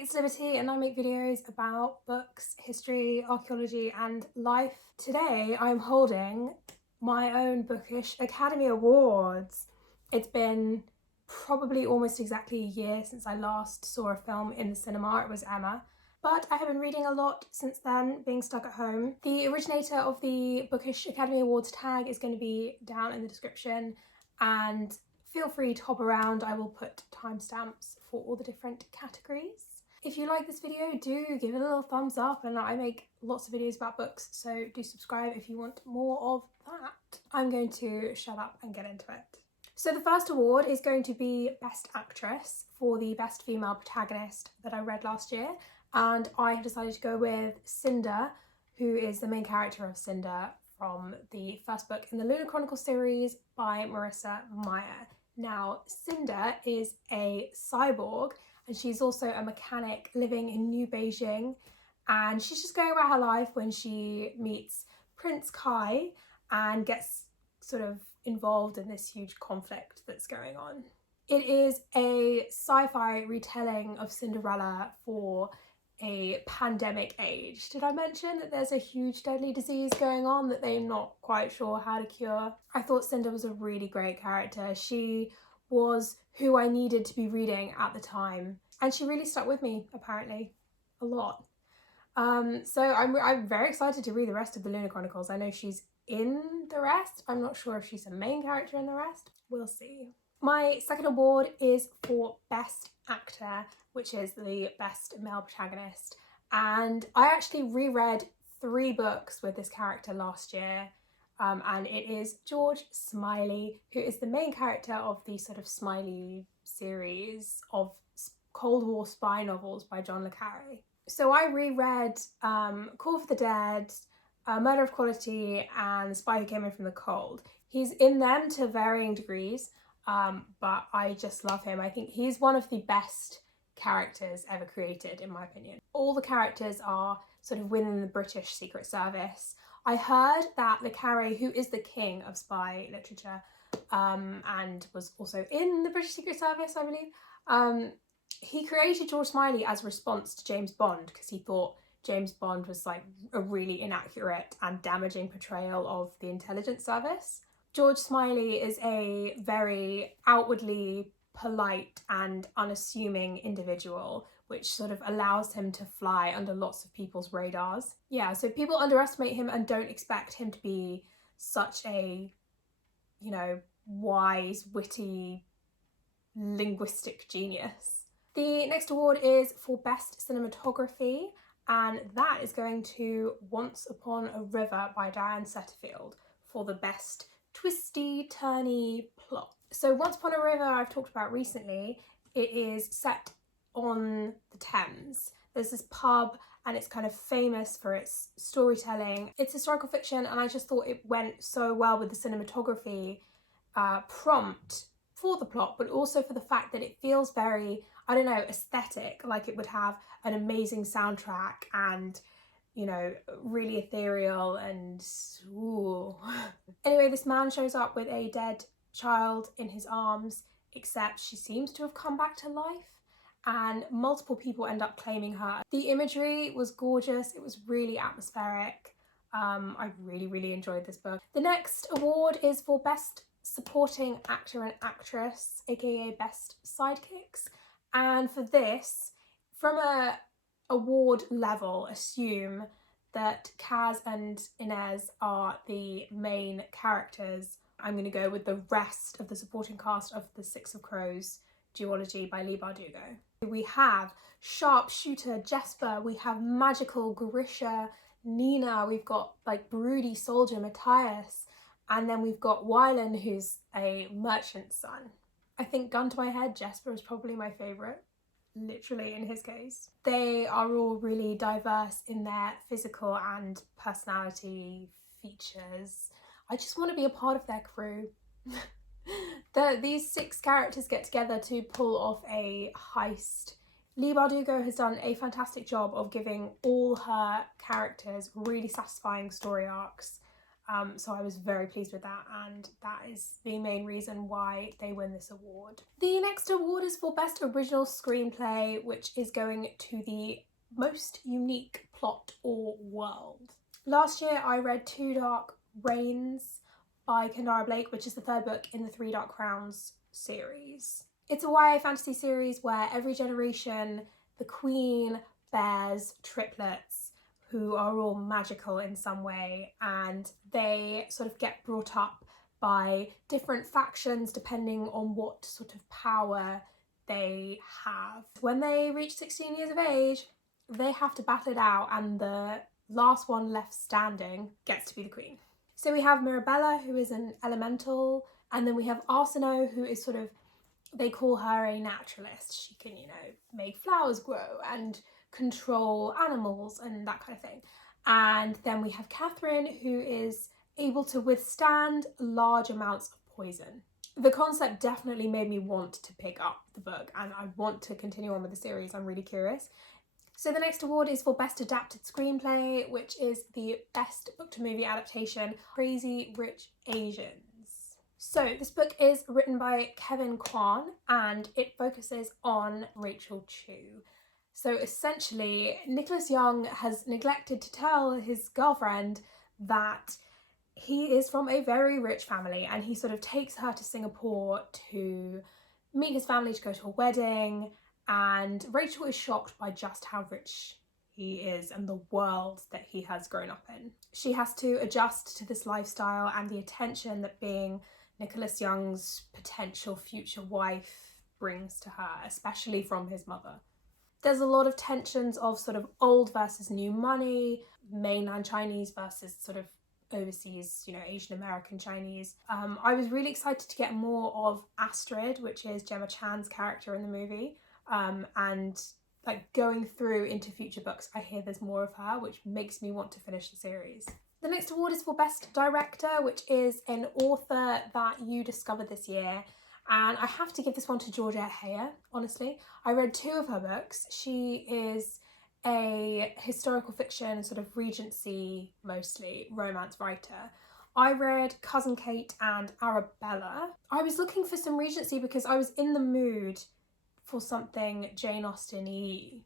it's Liberty and I make videos about books, history, archaeology and life. Today I'm holding my own Bookish Academy Awards. It's been probably almost exactly a year since I last saw a film in the cinema. It was Emma. But I have been reading a lot since then, being stuck at home. The originator of the Bookish Academy Awards tag is going to be down in the description, and feel free to hop around. I will put timestamps for all the different categories. If you like this video, do give it a little thumbs up, and I make lots of videos about books, so do subscribe if you want more of that. I'm going to shut up and get into it. So the first award is going to be Best Actress for the Best Female Protagonist that I read last year, and I have decided to go with Cinder, who is the main character of Cinder from the first book in the Lunar Chronicles series by Marissa Meyer. Now, Cinder is a cyborg, and she's also a mechanic living in New Beijing, and she's just going about her life when she meets Prince Kai and gets sort of involved in this huge conflict that's going on. It is a sci-fi retelling of Cinderella for a pandemic age. Did I mention that there's a huge deadly disease going on that they're not quite sure how to cure? I thought Cinder was a really great character. She was who I needed to be reading at the time, and she really stuck with me, apparently, a lot. So I'm very excited to read the rest of the Lunar Chronicles. I know she's in the rest. I'm not sure if she's a main character in the rest. We'll see. My second award is for Best Actor, which is the Best Male Protagonist. And I actually reread 3 books with this character last year. And it is George Smiley, who is the main character of the sort of Smiley series of Cold War spy novels by John le Carre. So I reread Call for the Dead, Murder of Quality, and The Spy Who Came In From the Cold. He's in them to varying degrees, but I just love him. I think he's one of the best characters ever created, in my opinion. All the characters are sort of within the British Secret Service. I heard that le Carre, who is the king of spy literature, and was also in the British Secret Service, I believe, he created George Smiley as a response to James Bond, because he thought James Bond was like a really inaccurate and damaging portrayal of the intelligence service. George Smiley is a very outwardly polite and unassuming individual, which sort of allows him to fly under lots of people's radars. Yeah, so people underestimate him and don't expect him to be such a, you know, wise, witty, linguistic genius. The next award is for Best Cinematography, and that is going to Once Upon a River by Diane Setterfield for the best twisty, turny plot. So Once Upon a River I've talked about recently. It is set on the Thames. There's this pub and it's kind of famous for its storytelling. It's historical fiction, and I just thought it went so well with the cinematography prompt for the plot, but also for the fact that it feels very, I don't know, aesthetic, like it would have an amazing soundtrack and, you know, really ethereal and ooh. Anyway, this man shows up with a dead child in his arms, except she seems to have come back to life, and multiple people end up claiming her. The imagery was gorgeous. It was really atmospheric. I really enjoyed this book. The next award is for Best Supporting Actor and Actress, aka Best Sidekicks. And for this, from a award level, assume that Kaz and Inez are the main characters. I'm going to go with the rest of the supporting cast of The Six of Crows duology by Leigh Bardugo. We have Sharpshooter Jesper, we have Magical Grisha Nina, we've got like broody soldier Matthias, and then we've got Wylan, who's a merchant's son. I think, gun to my head, Jesper is probably my favourite, literally in his case. They are all really diverse in their physical and personality features. I just want to be a part of their crew. These 6 characters get together to pull off a heist. Leigh Bardugo has done a fantastic job of giving all her characters really satisfying story arcs. So I was very pleased with that, and that is the main reason why they win this award. The next award is for Best Original Screenplay, which is going to the Most Unique Plot or World. Last year I read Two Dark Reigns by Kendare Blake, which is the third book in the Three Dark Crowns series. It's a YA fantasy series where every generation the queen bears triplets who are all magical in some way, and they sort of get brought up by different factions depending on what sort of power they have. When they reach 16 years of age, they have to battle it out, and the last one left standing gets to be the queen. So we have Mirabella, who is an elemental, and then we have Arsinoe, who is sort of, they call her a naturalist. She can, make flowers grow and control animals and that kind of thing. And then we have Catherine, who is able to withstand large amounts of poison. The concept definitely made me want to pick up the book, and I want to continue on with the series. I'm really curious. So the next award is for Best Adapted Screenplay, which is the Best Book to Movie Adaptation, Crazy Rich Asians. So this book is written by Kevin Kwan, and it focuses on Rachel Chu. So essentially, Nicholas Young has neglected to tell his girlfriend that he is from a very rich family, and he sort of takes her to Singapore to meet his family, to go to a wedding, and Rachel is shocked by just how rich he is and the world that he has grown up in. She has to adjust to this lifestyle and the attention that being Nicholas Young's potential future wife brings to her, especially from his mother. There's a lot of tensions of sort of old versus new money, mainland Chinese versus sort of overseas, Asian American Chinese. I was really excited to get more of Astrid, which is Gemma Chan's character in the movie. And like going through into future books, I hear there's more of her, which makes me want to finish the series. The next award is for Best Director, which is an author that you discovered this year. And I have to give this one to Georgette Heyer, honestly. I read 2 of her books. She is a historical fiction, sort of Regency, mostly, romance writer. I read Cousin Kate and Arabella. I was looking for some Regency because I was in the mood for something Jane Austen-y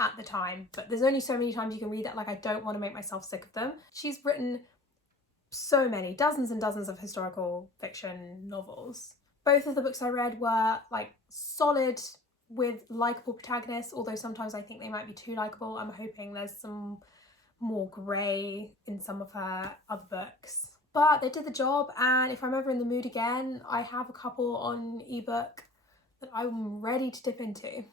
at the time, but there's only so many times you can read that, I don't want to make myself sick of them. She's written so many, dozens and dozens of historical fiction novels. Both of the books I read were solid with likeable protagonists, although sometimes I think they might be too likeable. I'm hoping there's some more grey in some of her other books. But they did the job, and if I'm ever in the mood again, I have a couple on ebook that I'm ready to dip into.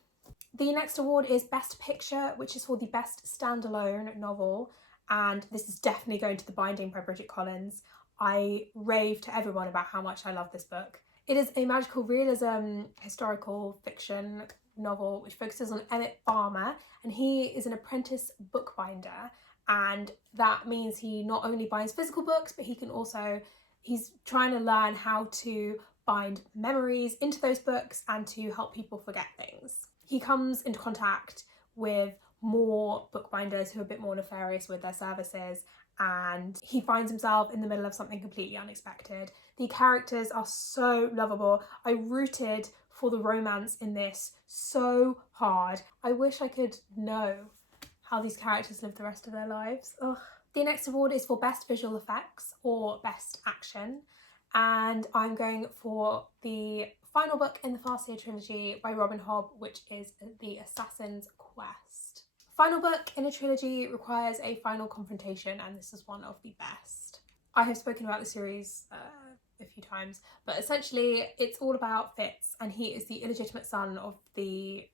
The next award is Best Picture, which is for the Best Standalone Novel, and this is definitely going to The Binding by Bridget Collins. I rave to everyone about how much I love this book. It is a magical realism historical fiction novel which focuses on Emmett Farmer, and he is an apprentice bookbinder, and that means he not only binds physical books, but he's trying to learn how to bind memories into those books and to help people forget things. He comes into contact with more bookbinders who are a bit more nefarious with their services, and he finds himself in the middle of something completely unexpected. The characters are so lovable. I rooted for the romance in this so hard. I wish I could know how these characters live the rest of their lives. Ugh. The next award is for Best Visual Effects or Best Action, and I'm going for the final book in the Farseer trilogy by Robin Hobb, which is The Assassin's Quest. Final book in a trilogy requires a final confrontation, and this is one of the best. I have spoken about the series a few times, but essentially it's all about Fitz, and he is the illegitimate son of a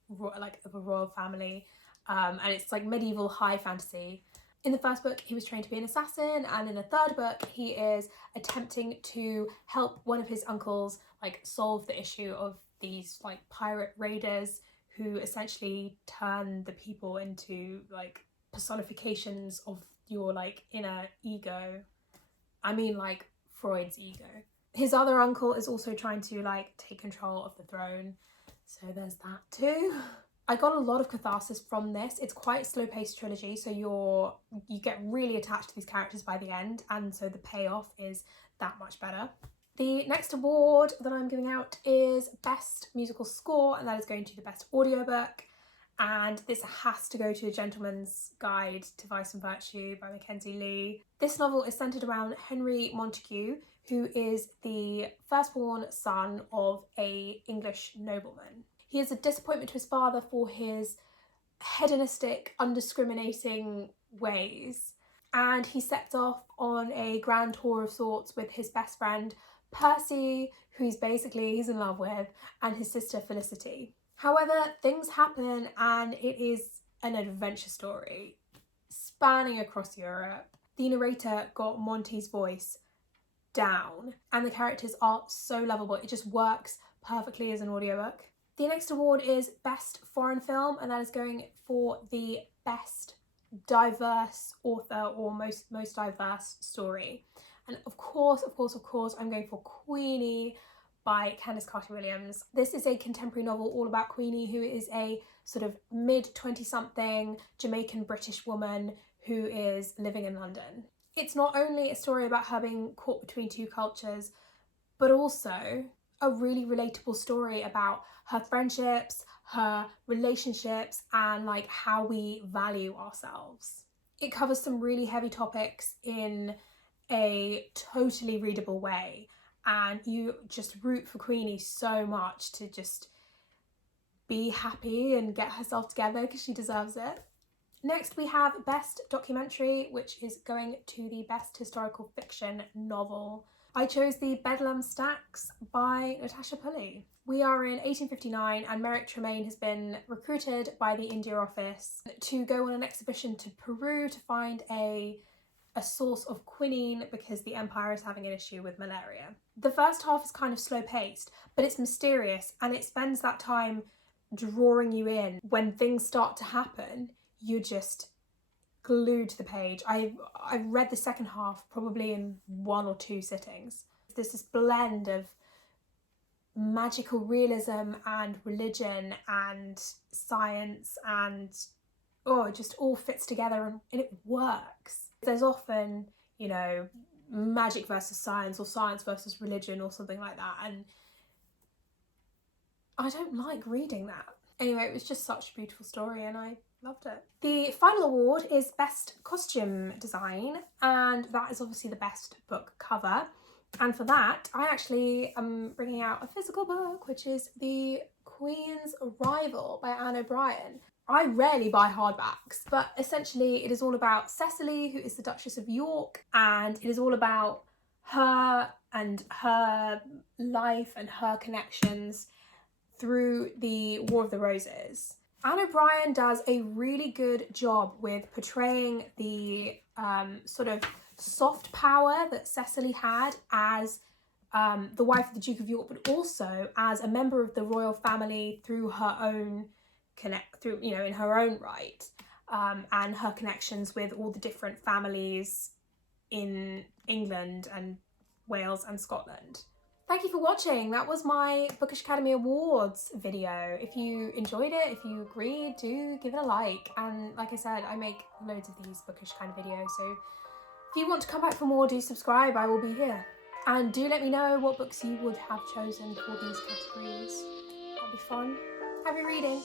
royal family, and it's medieval high fantasy. In the first book, he was trained to be an assassin, and in the third book, he is attempting to help one of his uncles solve the issue of these pirate raiders who essentially turn the people into personifications of your inner ego. I mean Freud's ego. His other uncle is also trying to take control of the throne, so there's that too. I got a lot of catharsis from this. It's quite a slow-paced trilogy, so you get really attached to these characters by the end, and so the payoff is that much better. The next award that I'm giving out is Best Musical Score, and that is going to the Best Audiobook. And this has to go to A Gentleman's Guide to Vice and Virtue by Mackenzie Lee. This novel is centred around Henry Montague, who is the firstborn son of an English nobleman. He is a disappointment to his father for his hedonistic, undiscriminating ways, and he sets off on a grand tour of sorts with his best friend Percy, who he's in love with, and his sister Felicity. However, things happen and it is an adventure story spanning across Europe. The narrator got Monty's voice down and the characters are so lovable. It just works perfectly as an audiobook. The next award is Best Foreign Film, and that is going for the Best Diverse Author or most diverse story. And of course, I'm going for Queenie by Candice Carty-Williams. This is a contemporary novel all about Queenie, who is a sort of mid-20-something Jamaican British woman who is living in London. It's not only a story about her being caught between two cultures, but also a really relatable story about her friendships, her relationships, and like how we value ourselves. It covers some really heavy topics in a totally readable way, and you just root for Queenie so much to just be happy and get herself together because she deserves it. Next we have Best Documentary, which is going to the Best Historical Fiction Novel. I chose The Bedlam Stacks by Natasha Pulley. We are in 1859 and Merrick Tremaine has been recruited by the India Office to go on an expedition to Peru to find a source of quinine because the empire is having an issue with malaria. The first half is kind of slow paced, but it's mysterious and it spends that time drawing you in. When things start to happen, you're just glued to the page. I've read the second half probably in 1 or 2 sittings. There's this blend of magical realism and religion and science and it just all fits together and it works. There's often, you know, magic versus science or science versus religion or something like that, and I don't like reading that. Anyway, it was just such a beautiful story and I loved it. The final award is Best Costume Design, and that is obviously the best book cover. And for that, I actually am bringing out a physical book, which is The Queen's Arrival by Anne O'Brien. I rarely buy hardbacks, but essentially it is all about Cecily, who is the Duchess of York, and it is all about her and her life and her connections through the War of the Roses. Anne O'Brien does a really good job with portraying the sort of soft power that Cecily had as the wife of the Duke of York, but also as a member of the royal family through her own in her own right, and her connections with all the different families in England and Wales and Scotland. Thank you for watching. That was my Bookish Academy Awards video. If you enjoyed it, if you agreed, do give it a like. And like I said, I make loads of these bookish kind of videos, so if you want to come back for more, do subscribe. I will be here. And do let me know what books you would have chosen for these categories. That'd be fun. Happy reading.